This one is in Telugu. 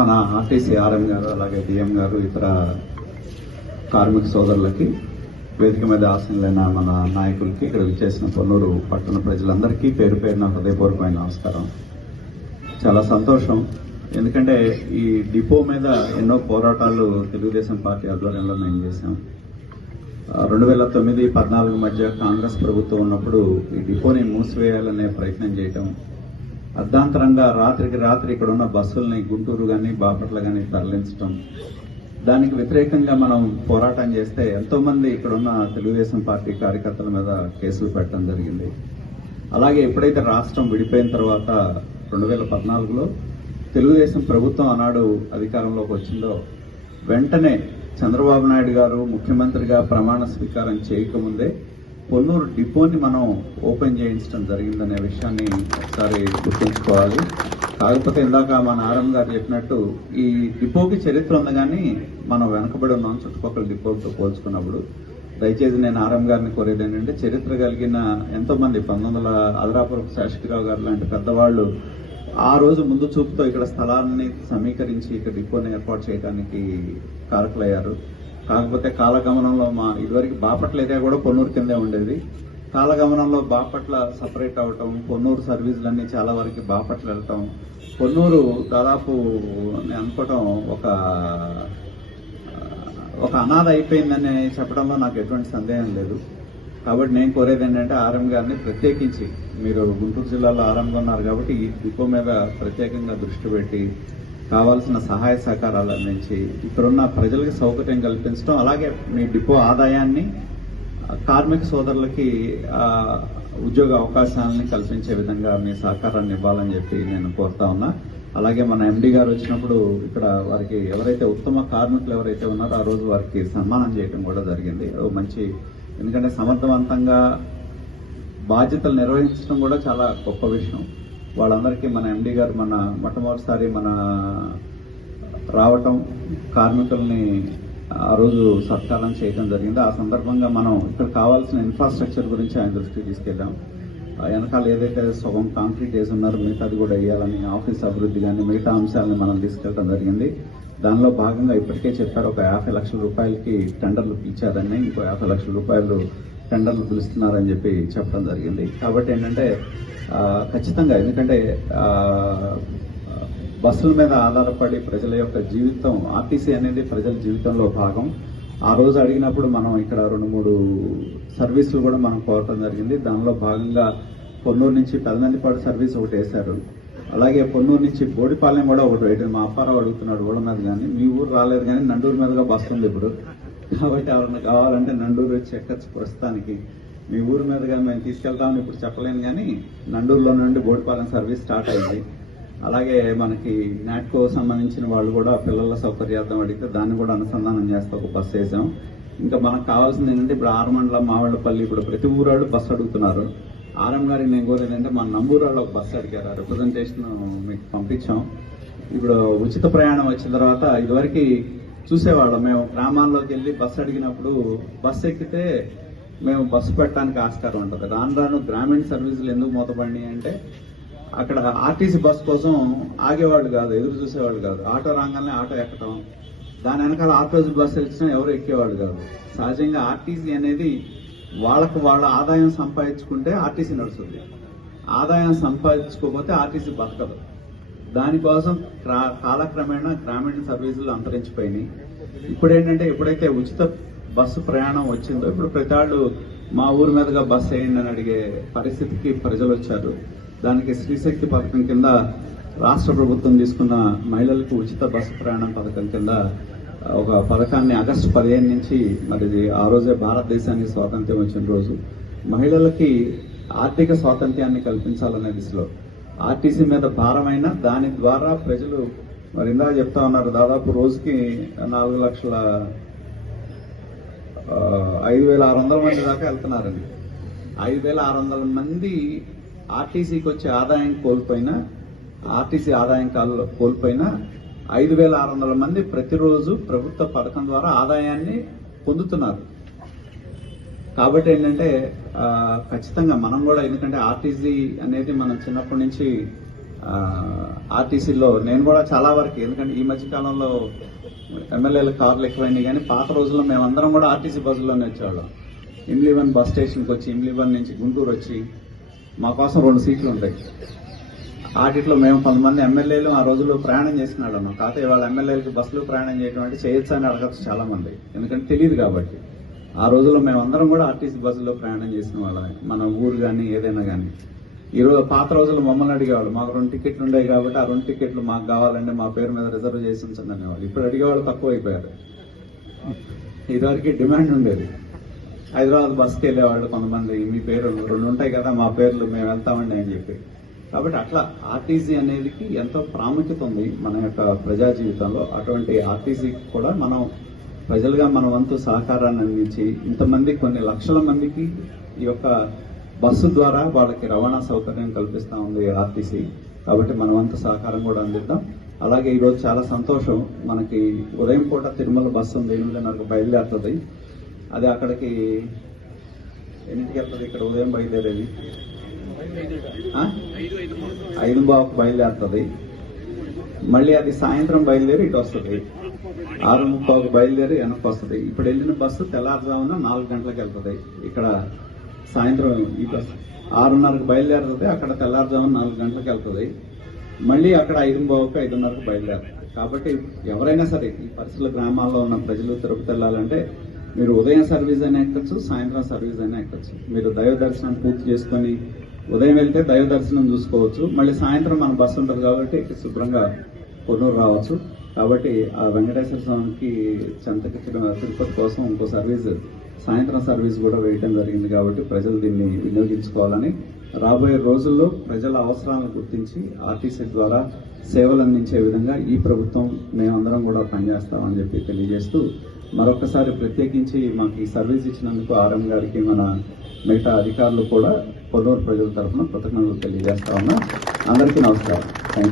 మన ఆర్టీసీ ఆర్ఎం గారు అలాగే డిఎం గారు ఇతర కార్మిక సోదరులకి వేదిక మీద ఆసనలైన మన నాయకులకి ఇక్కడ విచ్చేసిన పొన్నూరు పట్టణ ప్రజలందరికీ పేరు పేరున హృదయపూర్వకమైన నమస్కారం. చాలా సంతోషం, ఎందుకంటే ఈ డిపో మీద ఎన్నో పోరాటాలు తెలుగుదేశం పార్టీ ఆధ్వర్యంలో మేము చేశాం. 2009-14 మధ్య కాంగ్రెస్ ప్రభుత్వం ఉన్నప్పుడు ఈ డిపోని మూసివేయాలనే ప్రయత్నం చేయటం, అర్ధాంతరంగా రాత్రికి రాత్రి ఇక్కడ ఉన్న బస్సుల్ని గుంటూరు కానీ బాపట్ల కానీ తరలించడం, దానికి వ్యతిరేకంగా మనం పోరాటం చేస్తే ఎంతో మంది ఇక్కడున్న తెలుగుదేశం పార్టీ కార్యకర్తల మీద కేసులు పెట్టడం జరిగింది. అలాగే ఎప్పుడైతే రాష్ట్రం విడిపోయిన తర్వాత 2014లో తెలుగుదేశం ప్రభుత్వం ఆనాడు అధికారంలోకి వచ్చిందో వెంటనే చంద్రబాబు నాయుడు గారు ముఖ్యమంత్రిగా ప్రమాణ స్వీకారం చేయకముందే పొన్నూరు డిపోని మనం ఓపెన్ చేయించడం జరిగిందనే విషయాన్ని ఒకసారి గుర్తుంచుకోవాలి. కాకపోతే ఇందాక మన ఆర్ఎం గారు చెప్పినట్టు ఈ డిపోకి చరిత్ర ఉంది, కానీ మనం వెనకబడి ఉన్నాం చుట్టుపక్కల డిపోతో పోల్చుకున్నప్పుడు. దయచేసి నేను ఆర్ఎం గారిని కోరేది ఏంటంటే, చరిత్ర కలిగిన ఎంతో మంది 1900 అదరాపురపు శాసకిరావు గారు లాంటి పెద్దవాళ్లు ఆ రోజు ముందు చూపుతో ఇక్కడ స్థలాన్ని సమీకరించి ఇక్కడ డిపోని ఏర్పాటు చేయడానికి కారకులయ్యారు. కాకపోతే కాలగమనంలో ఇదివరకు బాపట్ల ఏరియా కూడా పొన్నూరు కిందే ఉండేది. కాలగమనంలో బాపట్ల సపరేట్ అవటం, పొన్నూరు సర్వీసులన్నీ చాలా వరకు బాపట్ల వెళ్ళటం, పొన్నూరు దాదాపు నేను అనుకోవటం ఒక అనాథ అయిపోయిందని చెప్పడంలో నాకు ఎటువంటి సందేహం లేదు. కాబట్టి నేను కోరేది ఏంటంటే, ఆర్ఎం గారిని ప్రత్యేకించి, మీరు గుంటూరు జిల్లాలో ఆర్ఎంగా ఉన్నారు కాబట్టి ఈ డిపో మీద ప్రత్యేకంగా దృష్టి పెట్టి కావాల్సిన సహాయ సహకారాలు అందించి ఇక్కడున్న ప్రజలకు సౌకర్యం కల్పించడం, అలాగే మీ డిపో ఆదాయాన్ని కార్మిక సోదరులకి ఉద్యోగ అవకాశాలని కల్పించే విధంగా మీ సహకారాన్ని ఇవ్వాలని చెప్పి నేను కోరుతా ఉన్నా. అలాగే మన ఎండి గారు వచ్చినప్పుడు ఇక్కడ వారికి ఎవరైతే ఉత్తమ కార్మికులు ఎవరైతే ఉన్నారో ఆ రోజు వారికి సన్మానం చేయడం కూడా జరిగింది. మంచి, ఎందుకంటే సమర్థవంతంగా బాధ్యతలు నిర్వహించడం కూడా చాలా గొప్ప విషయం. వాళ్ళందరికీ మన ఎండి గారు మన మొట్టమొదటిసారి మన రావటం, కార్మికుల్ని ఆ రోజు సత్కారం చేయడం జరిగింది. ఆ సందర్భంగా మనం ఇక్కడ కావాల్సిన ఇన్ఫ్రాస్ట్రక్చర్ గురించి ఆయన దృష్టికి తీసుకెళ్లాం. వెనకాల ఏదైతే సగం కాంక్రీట్ వేసి ఉన్నారో మిగతాది కూడా వేయాలని, ఆఫీస్ అభివృద్ధి కానీ మిగతా అంశాలని మనం తీసుకెళ్లడం జరిగింది. దానిలో భాగంగా ఇప్పటికే చెప్పారు, ఒక 50 లక్షల రూపాయలకి టెండర్లు పిలిచారని, ఇంకో 50 లక్షల రూపాయలు టెండర్లు పిలుస్తున్నారని చెప్పి చెప్పడం జరిగింది. కాబట్టి ఏంటంటే ఖచ్చితంగా, ఎందుకంటే బస్సుల మీద ఆధారపడి ప్రజల యొక్క జీవితం, ఆర్టీసీ అనేది ప్రజల జీవితంలో భాగం. ఆ రోజు అడిగినప్పుడు మనం ఇక్కడ 2-3 సర్వీసులు కూడా మనం కోరటం జరిగింది. దానిలో భాగంగా పొన్నూరు నుంచి పెదనందిపాడు సర్వీస్ ఒకటి వేశారు. అలాగే పొన్నూరు నుంచి బోడిపాలెం కూడా ఒకటి వేయడం మా అప్పారావు అడుగుతున్నాడు ఉన్నది, కానీ మీ ఊరు రాలేదు, కానీ నండూరు మీదుగా బస్సు ఉంది ఇప్పుడు. కాబట్టి ఎవరైనా కావాలంటే నండూరు వచ్చి ఎక్కచ్చు. ప్రస్తుతానికి మీ ఊరు మీదుగా మేము తీసుకెళ్తామని ఇప్పుడు చెప్పలేను, కానీ నండూరులో నుండి బోడిపాలెం సర్వీస్ స్టార్ట్ అయింది. అలాగే మనకి నాట్కో సంబంధించిన వాళ్ళు కూడా పిల్లల సౌకర్యార్థం అడిగితే దాన్ని కూడా అనుసంధానం చేస్తే ఒక బస్సు వేసాం. ఇంకా మనకు కావాల్సింది ఏంటంటే, ఇప్పుడు ఆరుమండలం, మావళ్లపల్లి, ఇప్పుడు ప్రతి ఊరాళ్ళు బస్సు అడుగుతున్నారు. ఆర్ఎం గారికి నేను కోరేది ఏంటంటే, మన నంబూరు వాళ్ళు ఒక బస్సు అడిగారు, రిప్రజెంటేషన్ మీకు పంపించాం. ఇప్పుడు ఉచిత ప్రయాణం వచ్చిన తర్వాత ఇదివరకు చూసేవాళ్ళం, మేము గ్రామాల్లోకి వెళ్ళి బస్సు అడిగినప్పుడు బస్సు ఎక్కితే మేము బస్సు పెట్టడానికి ఆస్కారం ఉంటుంది. రాను రాను గ్రామీణ సర్వీసులు ఎందుకు మూతపడినాయి అంటే, అక్కడ ఆర్టీసీ బస్సు కోసం ఆగేవాళ్ళు కాదు, ఎదురు చూసేవాళ్ళు కాదు. ఆటో రాగానే ఆటో ఎక్కడం, దాని వెనకాల ఆర్టీసీ బస్సు వచ్చినా ఎవరు ఎక్కేవాళ్ళు కాదు. సహజంగా ఆర్టీసీ అనేది వాళ్ళ ఆదాయం సంపాదించుకుంటే ఆర్టీసీ నడుస్తుంది, ఆదాయం సంపాదించుకోకపోతే ఆర్టీసీ బతకదు. దానికోసం కాలక్రమేణా గ్రామీణ సర్వీసులు అంతరించిపోయినాయి. ఇప్పుడు ఏంటంటే, ఎప్పుడైతే ఉచిత బస్సు ప్రయాణం వచ్చిందో ఇప్పుడు ప్రతి వాళ్ళు మా ఊరి మీదుగా బస్సు వేయండి అని అడిగే పరిస్థితికి ప్రజలు వచ్చారు. దానికి శ్రీశక్తి పథకం కింద రాష్ట్ర ప్రభుత్వం తీసుకున్న మహిళలకు ఉచిత బస్సు ప్రయాణం పథకం కింద ఒక పథకాన్ని ఆగస్టు 15 నుంచి, మరి ఆ రోజే భారతదేశానికి స్వాతంత్ర్యం వచ్చిన రోజు, మహిళలకి ఆర్థిక స్వాతంత్ర్యాన్ని కల్పించాలనే దిశలో ఆర్టీసీ మీద భారమైన దాని ద్వారా ప్రజలు, మరి ఇందాక చెప్తా ఉన్నారు, దాదాపు రోజుకి 5,600 మంది దాకా వెళ్తున్నారండి. 5,600 మంది ఆర్టీసీకి వచ్చే ఆదాయం కోల్పోయినా, ఆర్టీసీ ఆదాయం కోల్పోయినా 5,600 మంది ప్రతిరోజు ప్రభుత్వ పథకం ద్వారా ఆదాయాన్ని పొందుతున్నారు. కాబట్టి ఏంటంటే ఖచ్చితంగా మనం కూడా, ఎందుకంటే ఆర్టీసీ అనేది మనం చిన్నప్పటి నుంచి ఆర్టీసీలో నేను కూడా చాలా వరకు, ఎందుకంటే ఈ మధ్య కాలంలో ఎమ్మెల్యేల కార్లు ఎక్కువైనాయి, కానీ పాత రోజుల్లో మేమందరం కూడా ఆర్టీసీ బస్సులోనే వచ్చేవాళ్ళం. ఇమ్లీవన్ బస్ స్టేషన్కి వచ్చి, ఇమ్లీవన్ నుంచి గుంటూరు వచ్చి, మా కోసం 2 సీట్లు ఉంటాయి. వాటిలో మేము కొంతమంది ఎమ్మెల్యేలు ఆ రోజుల్లో ప్రయాణం చేసిన వాళ్ళం. కాకపోతే వాళ్ళ ఎమ్మెల్యేలకి బస్సులో ప్రయాణం చేయడం అంటే చేయొచ్చు అని అడగచ్చు చాలా మంది, ఎందుకంటే తెలియదు కాబట్టి. ఆ రోజుల్లో మేమందరం కూడా ఆర్టీసీ బస్సులో ప్రయాణం చేసిన వాళ్ళమే, మన ఊరు కానీ ఏదైనా కానీ. ఈరోజు పాత రోజుల్లో మమ్మల్ని అడిగేవాళ్ళు, మాకు 2 టికెట్లు ఉండేవి కాబట్టి ఆ 2 టికెట్లు మాకు కావాలంటే మా పేరు మీద రిజర్వ్ చేసి ఉంచండి అనేవాళ్ళు. ఇప్పుడు అడిగేవాళ్ళు తక్కువ అయిపోయారు. ఇదివరకు డిమాండ్ ఉండేది. హైదరాబాద్ బస్కి వెళ్ళేవాళ్ళు కొంతమంది, మీ పేరు 2 ఉంటాయి కదా, మా పేర్లు మేము వెళ్తామండి అని చెప్పి. కాబట్టి అట్లా ఆర్టీసీ అనేది ఎంతో ప్రాముఖ్యత ఉంది మన యొక్క ప్రజా జీవితంలో. అటువంటి ఆర్టీసీకి కూడా మనం ప్రజలుగా మన వంతు సహకారాన్ని అందించి, ఇంతమంది కొన్ని లక్షల మందికి ఈ యొక్క బస్సు ద్వారా వాళ్ళకి రవాణా సౌకర్యం కల్పిస్తూ ఉంది ఆర్టీసీ. కాబట్టి మన వంతు సహకారం కూడా అందిద్దాం. అలాగే ఈరోజు చాలా సంతోషం, మనకి ఉదయం పూట తిరుమల బస్సు ఉంది, 8:30కు బయలుదేరుతుంది. అది అక్కడికి ఎన్నింటికి వెళ్తుంది? ఇక్కడ ఉదయం బయలుదేరేది 5:15కు బయలుదేరుతుంది. మళ్ళీ అది సాయంత్రం బయలుదేరి ఇటు వస్తుంది. 6:30కు బయలుదేరి వెనక్కి వస్తుంది. ఇప్పుడు వెళ్ళిన బస్సు తెల్లారుజామున 4 గంటలకు వెళ్తుంది. ఇక్కడ సాయంత్రం ఈ బస్సు 6:30కు బయలుదేరుతుంది. అక్కడ తెల్లారుజామున 4 గంటలకు వెళ్తుంది. మళ్ళీ అక్కడ 5:15కు 5:30కు బయలుదేరుతుంది. కాబట్టి ఎవరైనా సరే ఈ పరిసర గ్రామాల్లో ఉన్న ప్రజలు తిరుపతి వెళ్ళాలంటే మీరు ఉదయం సర్వీస్ అయినా ఎక్కచ్చు, సాయంత్రం సర్వీస్ అయినా ఎక్కచ్చు. మీరు దైవ దర్శనం పూర్తి చేసుకుని ఉదయం వెళ్తే దైవ దర్శనం చూసుకోవచ్చు. మళ్ళీ సాయంత్రం మన బస్సు ఉంటుంది కాబట్టి శుభ్రంగా కొన్నూరు రావచ్చు. కాబట్టి ఆ వెంకటేశ్వర స్వామికి చెంతకి తిరుపతి కోసం ఇంకో సర్వీస్, సాయంత్రం సర్వీస్ కూడా వేయడం జరిగింది. కాబట్టి ప్రజలు దీన్ని వినియోగించుకోవాలని, రాబోయే రోజుల్లో ప్రజల అవసరాలను గుర్తించి ఆర్టీసీ ద్వారా సేవలు అందించే విధంగా ఈ ప్రభుత్వం మేమందరం కూడా పనిచేస్తామని చెప్పి తెలియజేస్తూ, మరొకసారి ప్రత్యేకించి మాకు ఈ సర్వీస్ ఇచ్చినందుకు ఆర్ఎం గారికి, మన మిగతా అధికారులు కూడా కొన్నూరు ప్రజల తరఫున కృతజ్ఞతలు తెలియజేస్తా ఉన్నా. అందరికీ నమస్కారం. Thank you.